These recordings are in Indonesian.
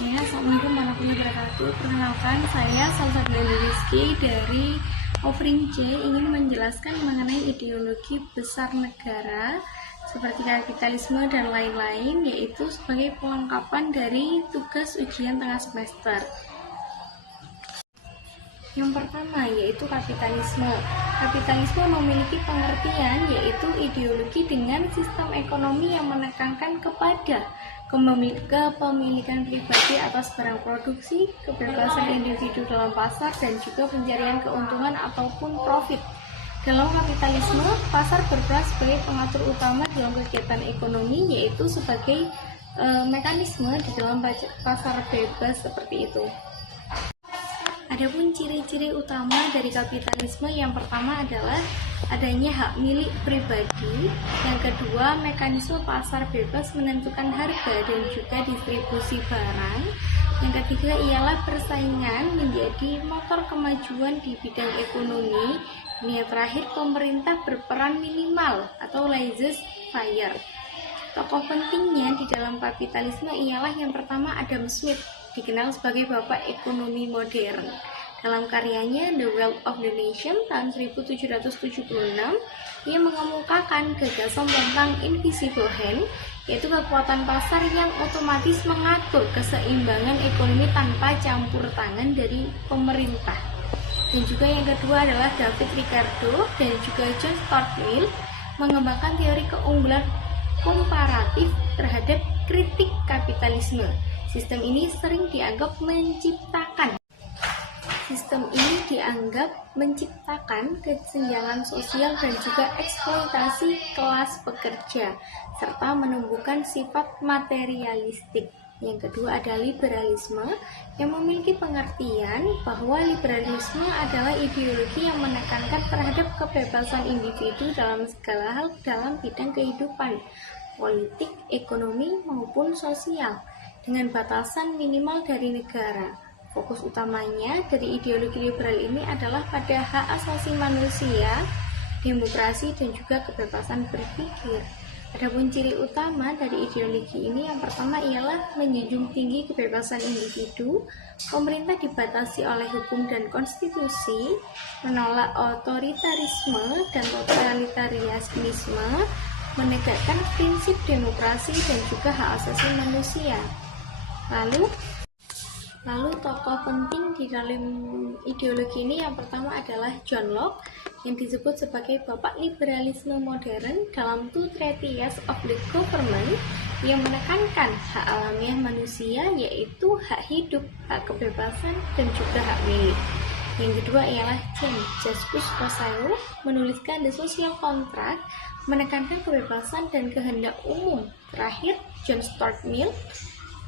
Ya, Assalamualaikum warahmatullahi wabarakatuh. Perkenalkan, saya Salsabila Rizky dari Offering C ingin menjelaskan mengenai ideologi besar negara seperti kapitalisme dan lain-lain, yaitu sebagai pelengkapan dari tugas ujian tengah semester. Yang pertama yaitu kapitalisme. Kapitalisme memiliki pengertian yaitu ideologi dengan sistem ekonomi yang menekankan kepada kepemilikan pribadi atas barang produksi, kebebasan individu dalam pasar, dan juga pencarian keuntungan ataupun profit. Dalam kapitalisme, pasar berperan sebagai pengatur utama dalam kegiatan ekonomi, yaitu sebagai mekanisme di dalam pasar bebas seperti itu. Adapun ciri-ciri utama dari kapitalisme, yang pertama adalah adanya hak milik pribadi, yang kedua mekanisme pasar bebas menentukan harga dan juga distribusi barang, yang ketiga ialah persaingan menjadi motor kemajuan di bidang ekonomi, yang terakhir pemerintah berperan minimal atau laissez-faire. Tokoh pentingnya di dalam kapitalisme ialah yang pertama Adam Smith, dikenal sebagai bapak ekonomi modern. Dalam karyanya The Wealth of the Nation tahun 1776, ia mengemukakan gagasan tentang invisible hand, yaitu kekuatan pasar yang otomatis mengatur keseimbangan ekonomi tanpa campur tangan dari pemerintah. Dan juga yang kedua adalah David Ricardo dan juga John Stuart Mill mengembangkan teori keunggulan komparatif terhadap kritik kapitalisme. Sistem ini dianggap menciptakan kesenjangan sosial dan juga eksploitasi kelas pekerja, serta menumbuhkan sifat materialistik. Yang kedua ada liberalisme, yang memiliki pengertian bahwa liberalisme adalah ideologi yang menekankan terhadap kebebasan individu dalam segala hal dalam bidang kehidupan, politik, ekonomi, maupun sosial, dengan batasan minimal dari negara. Fokus utamanya dari ideologi liberal ini adalah pada hak asasi manusia, demokrasi, dan juga kebebasan berpikir. Adapun ciri utama dari ideologi ini, yang pertama ialah menjunjung tinggi kebebasan individu, pemerintah dibatasi oleh hukum dan konstitusi, menolak otoritarisme dan totalitarianisme, menegakkan prinsip demokrasi dan juga hak asasi manusia. Lalu tokoh penting di dalam ideologi ini yang pertama adalah John Locke, yang disebut sebagai bapak liberalisme modern dalam Two Treatises of the Government, yang menekankan hak alamiah manusia, yaitu hak hidup, hak kebebasan, dan juga hak milik. Yang kedua ialah James Jacques Rousseau menuliskan The Social Contract, menekankan kebebasan dan kehendak umum. Terakhir, John Stuart Mill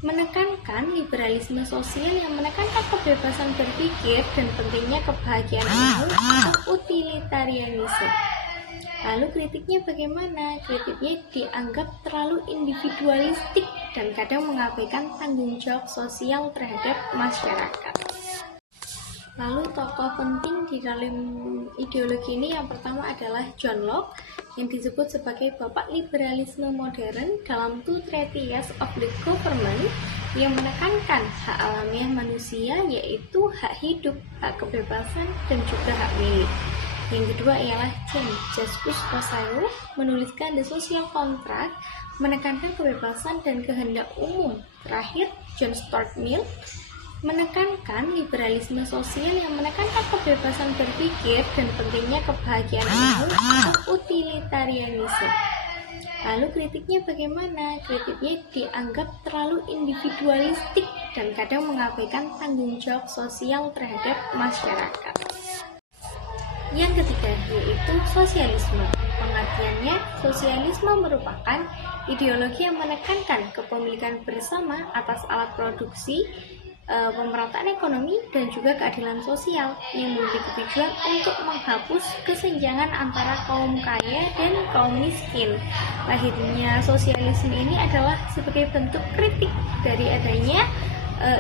menekankan liberalisme sosial yang menekankan kebebasan berpikir dan pentingnya kebahagiaan umum atau utilitarianisme. Lalu kritiknya bagaimana? Kritiknya dianggap terlalu individualistik dan kadang mengabaikan tanggung jawab sosial terhadap masyarakat. Lalu tokoh penting di dalam ideologi ini yang pertama adalah John Locke, yang disebut sebagai bapak liberalisme modern dalam Two Treatises of the Government, yang menekankan hak alamiah manusia, yaitu hak hidup, hak kebebasan, dan juga hak milik. Yang kedua ialah James Jacques Rousseau menuliskan The Social Contract, menekankan kebebasan dan kehendak umum. Terakhir, John Stuart Mill menekankan liberalisme sosial yang menekankan kebebasan berpikir dan pentingnya kebahagiaan umum atau utilitarianisme. Lalu kritiknya bagaimana? Kritiknya dianggap terlalu individualistik dan kadang mengabaikan tanggung jawab sosial terhadap masyarakat. Yang ketiga yaitu sosialisme. Pengertiannya, sosialisme merupakan ideologi yang menekankan kepemilikan bersama atas alat produksi, pemerataan ekonomi, dan juga keadilan sosial, yang memiliki tujuan untuk menghapus kesenjangan antara kaum kaya dan kaum miskin. Lahirnya sosialisme ini adalah sebagai bentuk kritik dari adanya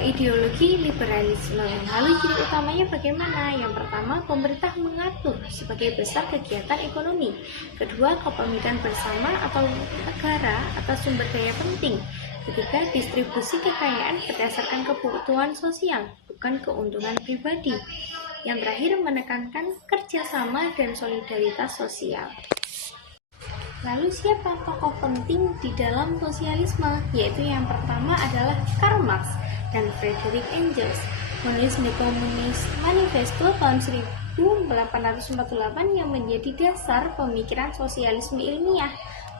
ideologi liberalisme. Lalu ciri utamanya bagaimana? Yang pertama, pemerintah mengatur sebagai besar kegiatan ekonomi. Kedua, kepemilikan bersama atau negara atas sumber daya penting. Ketiga, distribusi kekayaan berdasarkan kebutuhan sosial, bukan keuntungan pribadi. Yang terakhir, menekankan kerjasama dan solidaritas sosial. Lalu siapa tokoh penting di dalam sosialisme? Yaitu yang pertama adalah Karl Marx dan Friedrich Engels, menulis The Communist Manifesto tahun 1848 yang menjadi dasar pemikiran sosialisme ilmiah.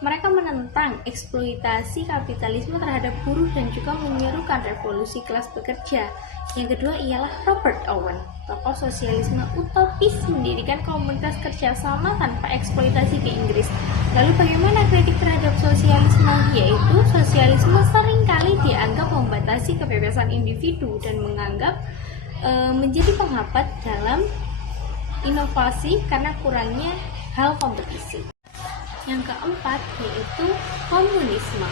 Mereka menentang eksploitasi kapitalisme terhadap buruh dan juga menyerukan revolusi kelas pekerja. Yang kedua ialah Robert Owen, tokoh sosialisme utopis, mendirikan komunitas kerjasama tanpa eksploitasi ke Inggris. Lalu bagaimana kritik terhadap sosialisme? Yaitu sosialisme seringkali dianggap membatasi kebebasan individu dan menganggap menjadi penghambat dalam inovasi karena kurangnya hal kompetisi. Yang keempat yaitu komunisme.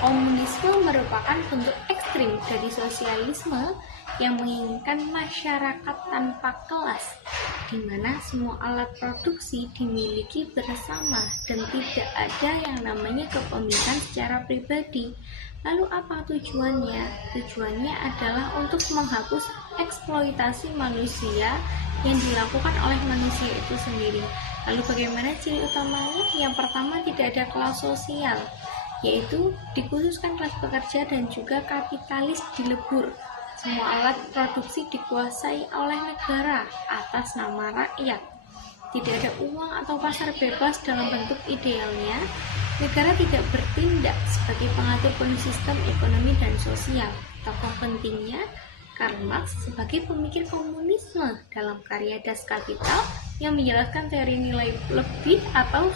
Komunisme merupakan bentuk ekstrim dari sosialisme yang menginginkan masyarakat tanpa kelas, di mana semua alat produksi dimiliki bersama dan tidak ada yang namanya kepemilikan secara pribadi. Lalu apa tujuannya? Tujuannya adalah untuk menghapus eksploitasi manusia yang dilakukan oleh manusia itu sendiri. Lalu bagaimana ciri utamanya? Yang pertama, tidak ada kelas sosial, yaitu dikhususkan kelas pekerja dan juga kapitalis dilebur. Semua alat produksi dikuasai oleh negara atas nama rakyat. Tidak ada uang atau pasar bebas dalam bentuk idealnya. Negara tidak bertindak sebagai pengatur penuh sistem ekonomi dan sosial. Tokoh pentingnya Karl Marx sebagai pemikir komunisme dalam karya Das Kapital yang menjelaskan teori nilai lebih atau.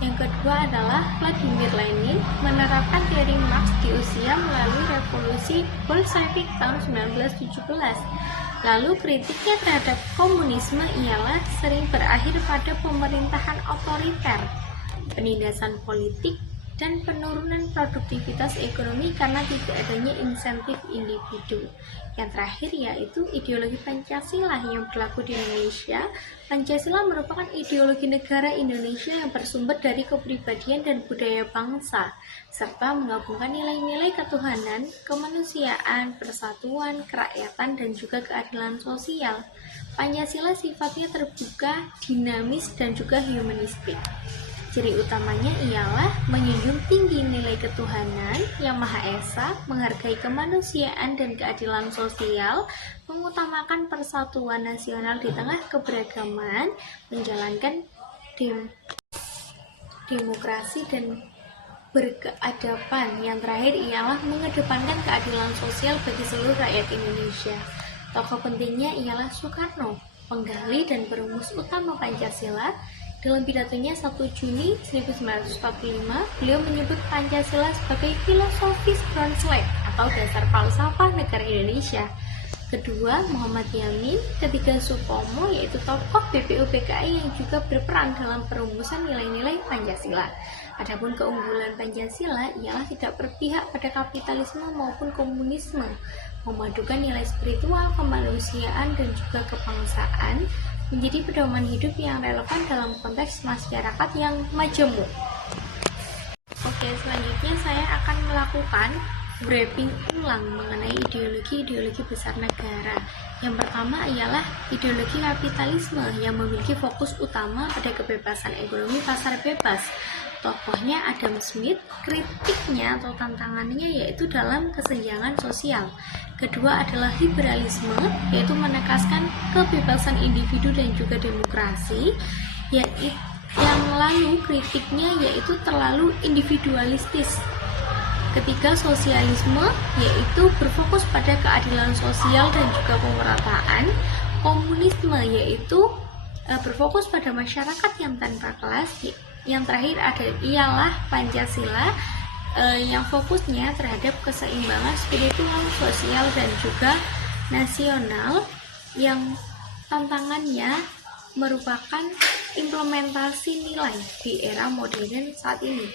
Yang kedua adalah Vladimir Lenin menerapkan teori Marx di usia melalui revolusi Bolshevik tahun 1917. Lalu kritiknya terhadap komunisme ialah sering berakhir pada pemerintahan otoriter, penindasan politik, dan penurunan produktivitas ekonomi karena tidak adanya insentif individu. Yang terakhir yaitu ideologi Pancasila yang berlaku di Indonesia. Pancasila merupakan ideologi negara Indonesia yang bersumber dari kepribadian dan budaya bangsa, serta menggabungkan nilai-nilai ketuhanan, kemanusiaan, persatuan, kerakyatan, dan juga keadilan sosial. Pancasila sifatnya terbuka, dinamis, dan juga humanistik. Ciri utamanya ialah menjunjung tinggi nilai ketuhanan yang Maha Esa, menghargai kemanusiaan dan keadilan sosial, mengutamakan persatuan nasional di tengah keberagaman, menjalankan demokrasi dan berkeadaban. Yang terakhir ialah mengedepankan keadilan sosial bagi seluruh rakyat Indonesia. Tokoh pentingnya ialah Soekarno, penggali dan perumus utama Pancasila. Dalam pidatonya 1 Juni 1945, beliau menyebut Pancasila sebagai filosofis translate atau dasar falsafah negara Indonesia. Kedua, Muhammad Yamin. Ketiga, Supomo, yaitu tokoh BPUPKI yang juga berperan dalam perumusan nilai-nilai Pancasila. Adapun keunggulan Pancasila ialah tidak berpihak pada kapitalisme maupun komunisme, memadukan nilai spiritual, kemanusiaan, dan juga kebangsaan, menjadi pedoman hidup yang relevan dalam konteks masyarakat yang majemuk. Oke, selanjutnya saya akan melakukan wrapping ulang mengenai ideologi-ideologi besar negara. Yang pertama ialah ideologi kapitalisme yang memiliki fokus utama pada kebebasan ekonomi pasar bebas. Tokohnya Adam Smith. Kritiknya atau tantangannya yaitu dalam kesenjangan sosial. Kedua adalah liberalisme, yaitu menekankan kebebasan individu dan juga demokrasi. Yang lalu kritiknya yaitu terlalu individualistis. Ketiga, sosialisme, yaitu berfokus pada keadilan sosial dan juga pemerataan. Komunisme, yaitu berfokus pada masyarakat yang tanpa kelas. Yang terakhir ialah Pancasila, yang fokusnya terhadap keseimbangan spiritual, sosial, dan juga nasional, yang tantangannya merupakan implementasi nilai di era modern saat ini.